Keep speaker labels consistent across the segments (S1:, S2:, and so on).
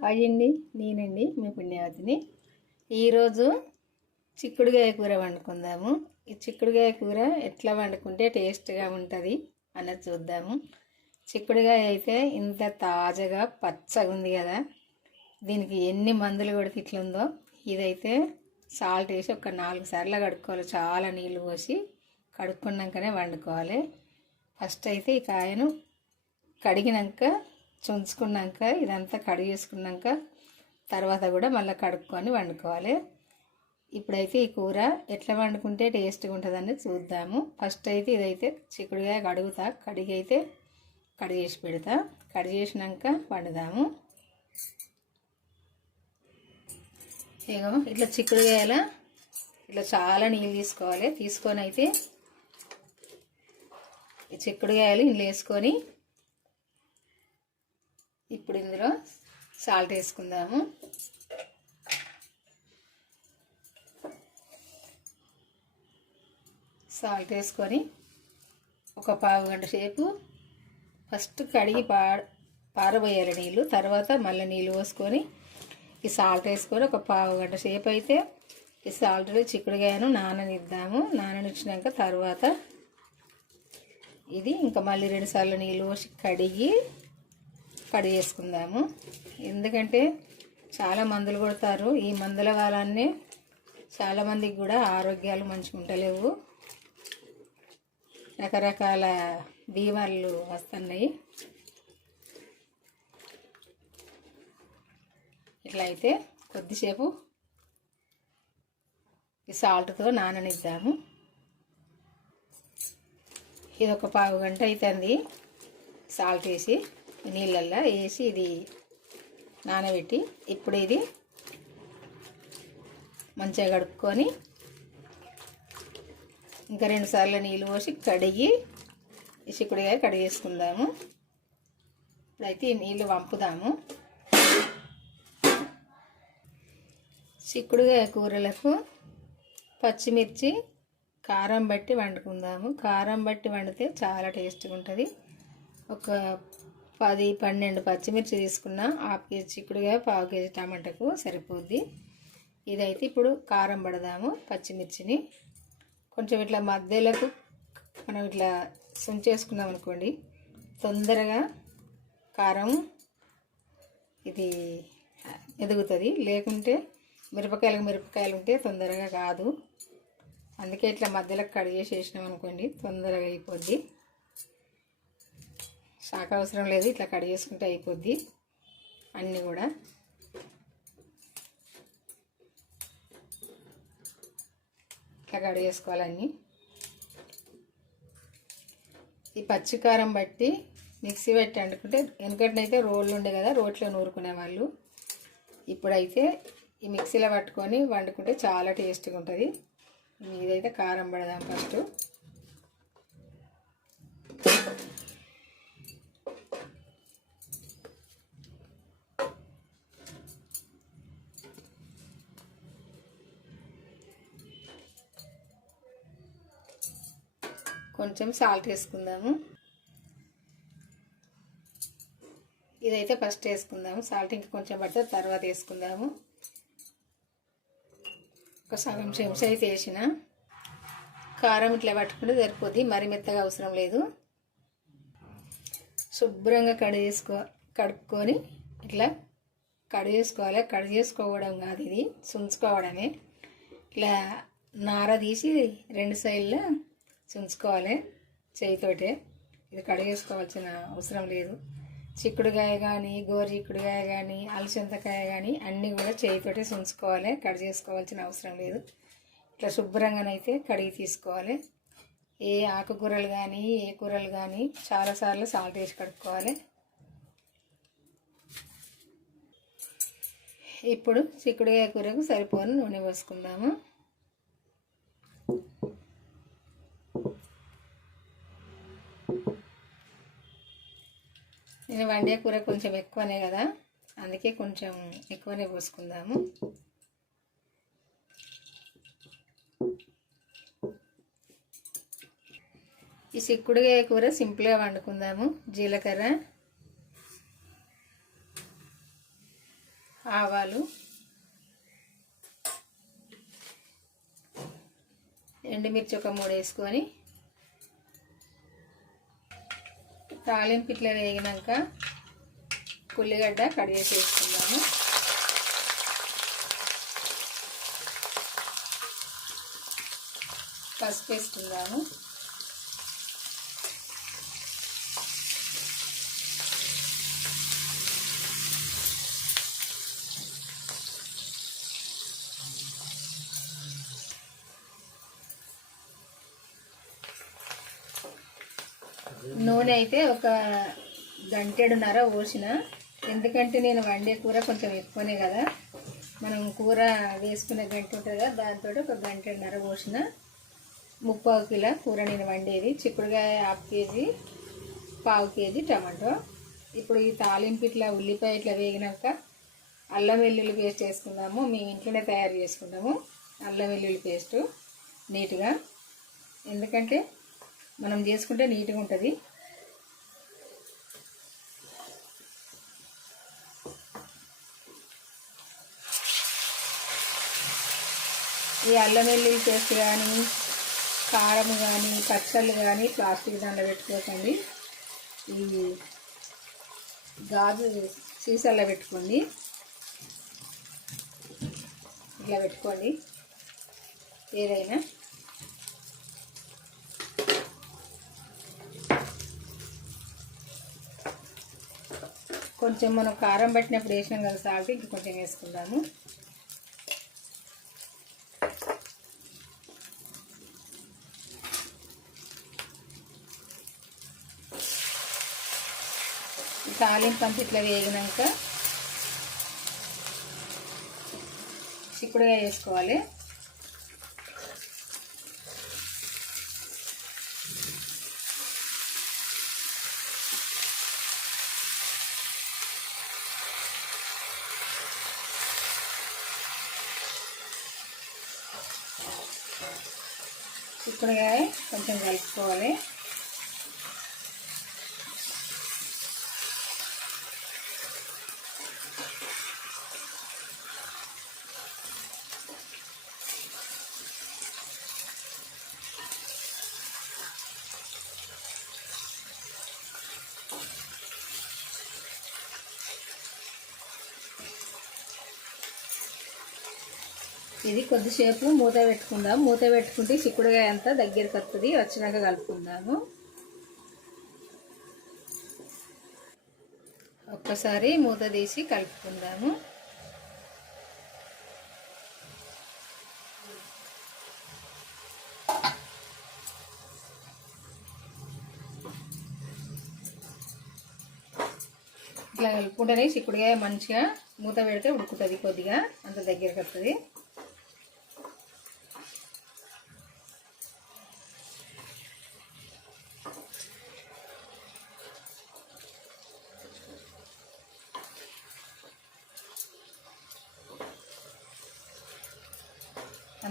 S1: Hi అండి నేనండి మీ పుణ్యవతిని. ఈరోజు చిక్కుడుగాయ కూర వండుకుందాము. ఈ చిక్కుడుగాయ కూర ఎట్లా వండుకుంటే టేస్ట్గా ఉంటుంది అన్నది చూద్దాము. చిక్కుడుగాయ అయితే ఇంత తాజాగా పచ్చగా ఉంది కదా. దీనికి ఎన్ని మందులు కొడితే ఇట్లుందో ఇదైతే సాల్ట్ వేసి ఒక నాలుగు సార్లు కడుక్కోవాలి. చాలా నీళ్ళు పోసి కడుక్కున్నాకనే వండుకోవాలి. ఫస్ట్ అయితే ఈ కాయను కడిగినాక చుంచుకున్నాక ఇదంతా కడిగేసుకున్నాక తర్వాత కూడా మళ్ళీ కడుక్కొని వండుకోవాలి. ఇప్పుడైతే ఈ కూర ఎట్లా వండుకుంటే టేస్ట్గా ఉంటుందని చూద్దాము. ఫస్ట్ అయితే ఇదైతే చిక్కుడుగా కడుగుతా. కడిగి అయితే కడిగేసి పెడతా. కడిగేసినాక వండుదాము. ఏమో ఇట్లా చిక్కుడుగాయల ఇట్లా చాలా నీళ్ళు తీసుకోవాలి. తీసుకొని అయితే ఈ చిక్కుడుగాయలు ఇందులో వేసుకొని ఇప్పుడు ఇందులో సాల్ట్ వేసుకుందాము. సాల్ట్ వేసుకొని ఒక పావు గంట సేపు ఫస్ట్ కడిగి పా పారబోయాలి నీళ్ళు. తర్వాత మళ్ళీ నీళ్ళు పోసుకొని ఈ సాల్ట్ వేసుకొని ఒక పావు గంట సేపు అయితే ఈ సాల్ట్లో చిక్కుడుగాయను నాననిద్దాము. నాననిచ్చినాక తర్వాత ఇది ఇంకా మళ్ళీ రెండుసార్లు నీళ్ళు పోసి కడిగి కడిగేసుకుందాము. ఎందుకంటే చాలా మందులు కొడతారు. ఈ మందుల వల్లనే చాలామందికి కూడా ఆరోగ్యాలు మంచిగా ఉండలేవు. రకరకాల బీమార్లు వస్తున్నాయి. ఇట్లా అయితే కొద్దిసేపు ఈ సాల్ట్తో నాననిద్దాము. ఇది ఒక పావు గంట అవుతుంది సాల్ట్ వేసి. నీళ్ళల్లో వేసి ఇది నానబెట్టి ఇప్పుడు ఇది మంచిగా కడుక్కొని ఇంకా రెండు సార్లు నీళ్ళు పోసి కడిగి ఇసుకుడిగా కడిగేసుకుందాము. ఇప్పుడైతే ఈ నీళ్ళు వంపుదాము. చిక్కుడుగా కూరలకు పచ్చిమిర్చి కారం బట్టి వండుకుందాము. కారం బట్టి వండితే చాలా టేస్ట్గా ఉంటుంది. ఒక పది పన్నెండు పచ్చిమిర్చి తీసుకున్న హాఫ్ కేజీ చిక్కుడుగా పావు కేజీ టమాటాకు సరిపోద్ది. ఇదైతే ఇప్పుడు కారం పడదాము పచ్చిమిర్చిని. కొంచెం ఇట్లా మధ్యలకు మనం ఇట్లా సుంచేసుకున్నాం అనుకోండి తొందరగా కారం ఇది ఎదుగుతుంది. లేకుంటే మిరపకాయలకు మిరపకాయలు ఉంటే తొందరగా కాదు. అందుకే ఇట్లా మధ్యలో కడిగేసి వేసినాం అనుకోండి తొందరగా అయిపోద్ది. శాఖ అవసరం లేదు ఇట్లా కడిగేసుకుంటే అయిపోద్ది. అన్నీ కూడా. ఇట్లా కట్ చేసుకోవాలన్నీ ఈ పచ్చికారం బట్టి మిక్సీ పెట్టి వండుకుంటే వెనకటినైతే రోళ్ళు ఉండే కదా రోట్లో నూరుకునే వాళ్ళు. ఇప్పుడైతే ఈ మిక్సీలో పట్టుకొని వండుకుంటే చాలా టేస్ట్గా ఉంటుంది. ఇదైతే కారం పడదాం ఫస్ట్. కొంచెం సాల్ట్ వేసుకుందాము. ఇదైతే ఫస్ట్ వేసుకుందాము. సాల్ట్ ఇంకా కొంచెం పడితే తర్వాత వేసుకుందాము. ఒక సగం చెంచా అయితే వేసిన. కారం ఇట్లా పట్టుకుంటే సరిపోద్ది. మరి మెత్తగా అవసరం లేదు. శుభ్రంగా కడిగేసుకో కడుక్కొని ఇట్లా కడు చేసుకోవాలి కడు చేసుకోవడం కాదు ఇది. సుంచుకోవడమే ఇట్లా నార తీసి రెండు సైడ్లో చుంచుకోవాలి చేయితోటే. ఇది కడిగేసుకోవాల్సిన అవసరం లేదు. చిక్కుడుకాయ కానీ గోరు చిక్కుడుకాయ కానీ అలసంతకాయ కానీ అన్నీ కూడా చేయితోటే చుంచుకోవాలి. కడి చేసుకోవాల్సిన అవసరం లేదు. ఇట్లా శుభ్రంగానైతే కడిగి తీసుకోవాలి. ఏ ఆకుకూరలు కానీ ఏ కూరలు కానీ చాలాసార్లు సాల్ట్ వేసి కడుక్కోవాలి. ఇప్పుడు చిక్కుడుకాయ కూరకు సరిపోని నూనె పోసుకుందాము. నేను వండే కూర కొంచెం ఎక్కువనే కదా? అందుకే కొంచెం ఎక్కువనే పోసుకుందాము. ఈ సిక్కుడుగా కూర సింపుల్గా వండుకుందాము. జీలకర్ర ఆవాలు ఎండుమిర్చి ఒక మూడు వేసుకొని తాలింపు ఇట్లా వేగినాక ఉల్లిగడ్డ కట్ చేసి వేసుకుందాము. పసుపు వేసుకుందాము నూనె అయితే ఒక గంటెడున్నర పోసిన. ఎందుకంటే నేను వండే కూర కొంచెం ఎక్కువనే కదా. మనం కూర వేసుకునే గంట ఉంటుంది కదా దాంతో ఒక గంటన్నర పోసిన. ముప్పావు కిలో కూర నేను వండేది. చిక్కుడుకాయ హాఫ్ కేజీ పావు కేజీ టమాటో. ఇప్పుడు ఈ తాలింపు ఇట్లా ఉల్లిపాయ ఇట్లా వేగినాక అల్లం వెల్లుల్లి పేస్ట్ వేసుకుందాము. మేము ఇంట్లోనే తయారు చేసుకుంటాము. అల్లం వెల్లుల్లి పేస్ట్ నీట్గా. ఎందుకంటే మనం చేసుకుంటే నీట్గా ఉంటుంది. ఈ అల్లం వెల్లుల్లి పేస్ట్ కానీ కారం కానీ పచ్చళ్ళు కానీ ప్లాస్టిక్ దాంట్లో పెట్టుకోకండి. ఈ గాజు సీసాల్లో పెట్టుకోండి. ఇట్లా పెట్టుకోండి. ఏదైనా. కొంచెం మనం కారం పట్టినప్పుడు వేసినాం కదా సాల్ట్ ఇంక కొంచెం వేసుకుందాము. తాలింపు అంతా ఇట్లా వేగినాక చిక్కుడుగా వేసుకోవాలి. చిక్కుడుకాయ కొంచెం కలుపుకోవాలి. ఇది కొద్దిసేపు మూత పెట్టుకుందాం. మూత పెట్టుకుంటే చిక్కుడుగాయ అంతా దగ్గరికి వస్తుంది వచ్చినాక కలుపుకుందాము. ఒక్కసారి మూత తీసి కలుపుకుందాము. ఇట్లా కలుపుకుంటేనే చిక్కుడుగాయ మంచిగా మూత పెడితే ఉడుకుతుంది కొద్దిగా. అంత దగ్గరికి వస్తుంది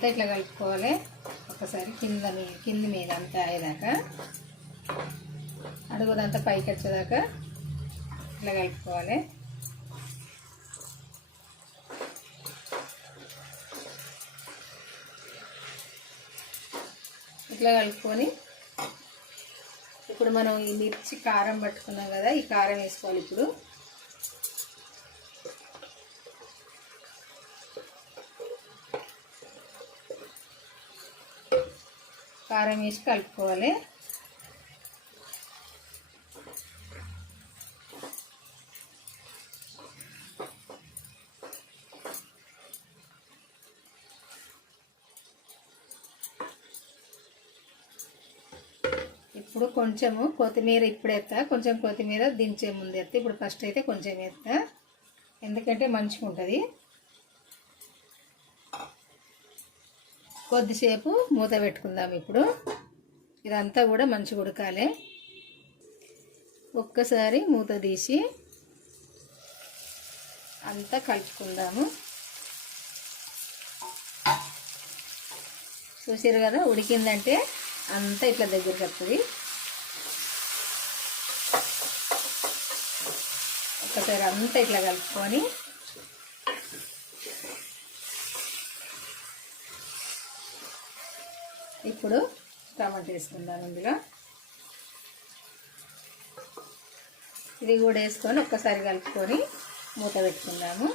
S1: అంతా ఇట్లా కలుపుకోవాలి. ఒకసారి కింద మీద కింది మీద అంతా అయ్యేదాకా అడుగుదంతా పైకి వచ్చేదాకా ఇట్లా కలుపుకోవాలి. ఇట్లా కలుపుకొని ఇప్పుడు మనం ఈ మిర్చి కారం పట్టుకున్నాం కదా ఈ కారం వేసుకోవాలి ఇప్పుడు. కారం వేసి కలుపుకోవాలి. ఇప్పుడు కొంచెము కొత్తిమీర ఇప్పుడు ఎత్తా. కొంచెం కొత్తిమీర దించే ముందు ఎత్తా. ఇప్పుడు ఫస్ట్ అయితే కొంచెం ఎత్తా. ఎందుకంటే మంచిగా ఉంటుంది కొద్దిసేపు మూత పెట్టుకుందాం ఇప్పుడు. ఇదంతా కూడా మంచిగా ఉడకాలి. ఒక్కసారి మూత తీసి అంతా కలుపుకుందాము. చూసారు కదా ఉడికిందంటే అంతా ఇట్లా దగ్గరికి వస్తుంది ఒకసారి అంతా ఇట్లా కలుపుకొని ఇప్పుడు టమాటా వేసుకుందాం ఇందులో. ఇది కూడా వేసుకొని ఒక్కసారి కలుపుకొని మూత పెట్టుకుందాము.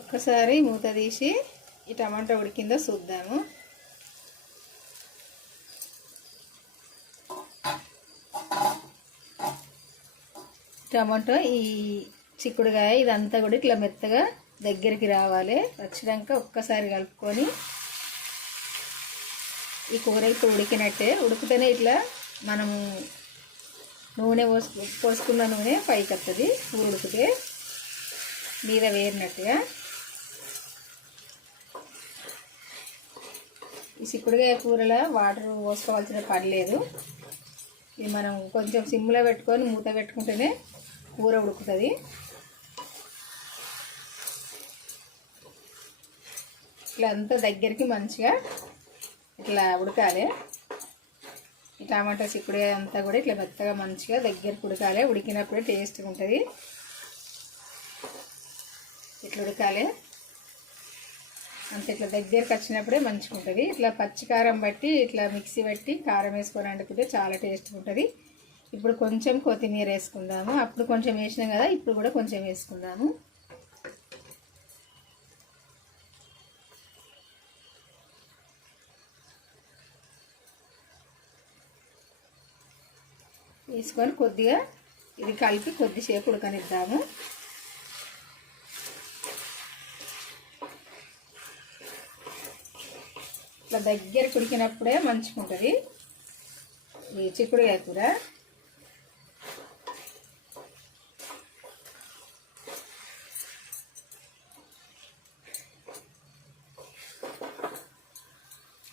S1: ఒక్కసారి మూత తీసి ఈ టమాటా ఉడికిందో చూద్దాము. టమాటో ఈ చిక్కుడుగాయ ఇదంతా కూడా ఇట్లా మెత్తగా దగ్గరికి రావాలి. వచ్చినాక ఒక్కసారి కలుపుకొని ఈ కూర ఇప్పుడు ఉడికినట్టే. ఉడికితేనే ఇట్లా మనము నూనె పోసు పోసుకున్న నూనె పైకి వస్తుంది కూర ఉడికితే మీద వేరినట్టుగా ఈ చిక్కుడుగాయ కూరలో వాటర్ పోసుకోవాల్సిన పని లేదు. ఇది మనం కొంచెం సిమ్లో పెట్టుకొని మూత పెట్టుకుంటేనే కూర ఉడుకుతుంది. ఇట్లా అంతా దగ్గరికి మంచిగా ఇట్లా ఉడకాలి. ఈ టమాటా చిక్కుడే అంతా కూడా ఇట్లా మెత్తగా మంచిగా దగ్గరికి ఉడకాలి. ఉడికినప్పుడే టేస్ట్గా ఉంటుంది. ఇట్లా ఉడకాలి. అంత ఇట్లా దగ్గరికి వచ్చినప్పుడే మంచిగా ఉంటుంది ఇట్లా పచ్చికారం బట్టి ఇట్లా మిక్సీ పెట్టి కారం వేసుకొని వండుకుంటే చాలా టేస్ట్గా ఉంటుంది. ఇప్పుడు కొంచెం కొత్తిమీర వేసుకుందాము. అప్పుడు కొంచెం వేసినాం కదా ఇప్పుడు కూడా కొంచెం వేసుకుందాము. వేసుకొని కొద్దిగా ఇది కలిపి కొద్దిసేపు ఉడకనిద్దాము. ఇట్లా దగ్గర కుడికినప్పుడే మంచిగా ఉంటుంది ఈ చిక్కుడుకాయ కూర.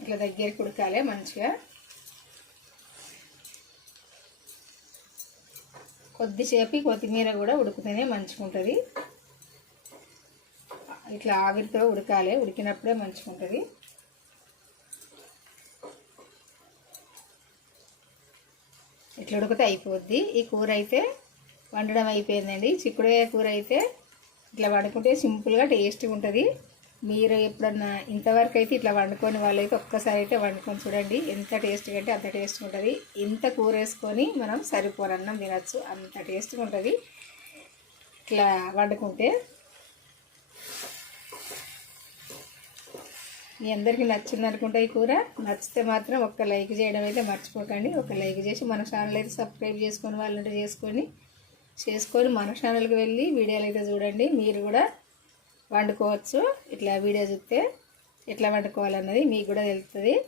S1: ఇట్లా దగ్గరికి ఉడకాలి మంచిగా. కొద్దిసేపు కొత్తిమీర కూడా ఉడుకుతేనే మంచిగా ఉంటుంది ఇట్లా ఆవిరితో ఉడకాలి ఉడికినప్పుడే మంచిగా ఉంటుంది ఇట్లా ఉడికితే అయిపోద్ది. ఈ కూర అయితే వండడం అయిపోయిందండి. చిక్కుడుకాయ కూర అయితే ఇట్లా వండుకుంటే సింపుల్గా టేస్ట్గా ఉంటుంది మీరు ఎప్పుడన్నా ఇంతవరకు అయితే ఇట్లా వండుకొని వాళ్ళైతే ఒక్కసారి అయితే వండుకొని చూడండి. ఎంత టేస్ట్గా అంటే అంత టేస్ట్గా ఉంటుంది. ఇంత కూర వేసుకొని మనం సరిపోరన్నం తినచ్చు. అంత టేస్ట్గా ఉంటుంది. ఇట్లా వండుకుంటే మీ అందరికీ నచ్చింది అనుకుంటే ఈ కూర. నచ్చితే మాత్రం ఒక్క లైక్ చేయడం అయితే మర్చిపోకండి. ఒక లైక్ చేసి మన ఛానల్ అయితే సబ్స్క్రైబ్ చేసుకొని వాళ్ళంటే చేసుకొని చేసుకొని మన ఛానల్కి వెళ్ళి వీడియోలు అయితే చూడండి. మీరు కూడా వండుకోవచ్చు. ఇట్లా వీడియో చూస్తే ఎట్లా వండుకోవాలన్నది మీకు కూడా తెలుస్తుంది.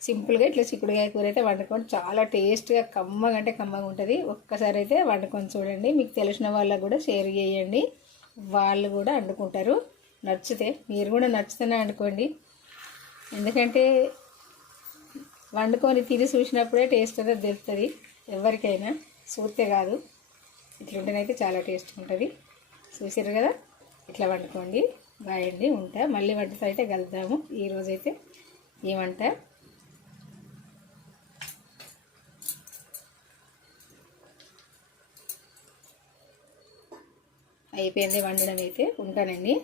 S1: సింపుల్గా ఇట్లా చిక్కుడుకాయ కూర అయితే వండుకొని చాలా టేస్ట్గా కమ్మగా అంటే కమ్మగా ఉంటుంది. ఒక్కసారి అయితే వండుకొని చూడండి. మీకు తెలిసిన వాళ్ళకు కూడా షేర్ చేయండి. వాళ్ళు కూడా వండుకుంటారు. నచ్చితే మీరు కూడా నచ్చితేనే వండుకోండి. ఎందుకంటే వండుకొని తిని చూసినప్పుడే టేస్ట్ అనేది తెలుస్తుంది. ఎవరికైనా చూస్తే కాదు. ఇట్లుంటేనైతే చాలా టేస్ట్ ఉంటుంది. చూసారు కదా? ఇట్లా వండుకోండి. బాయండి ఉంటా. మళ్ళీ వంటతో అయితే కలుద్దాము. ఈరోజైతే ఈ వంట. అయిపోయింది వండడం అయితే. ఉంటానండి.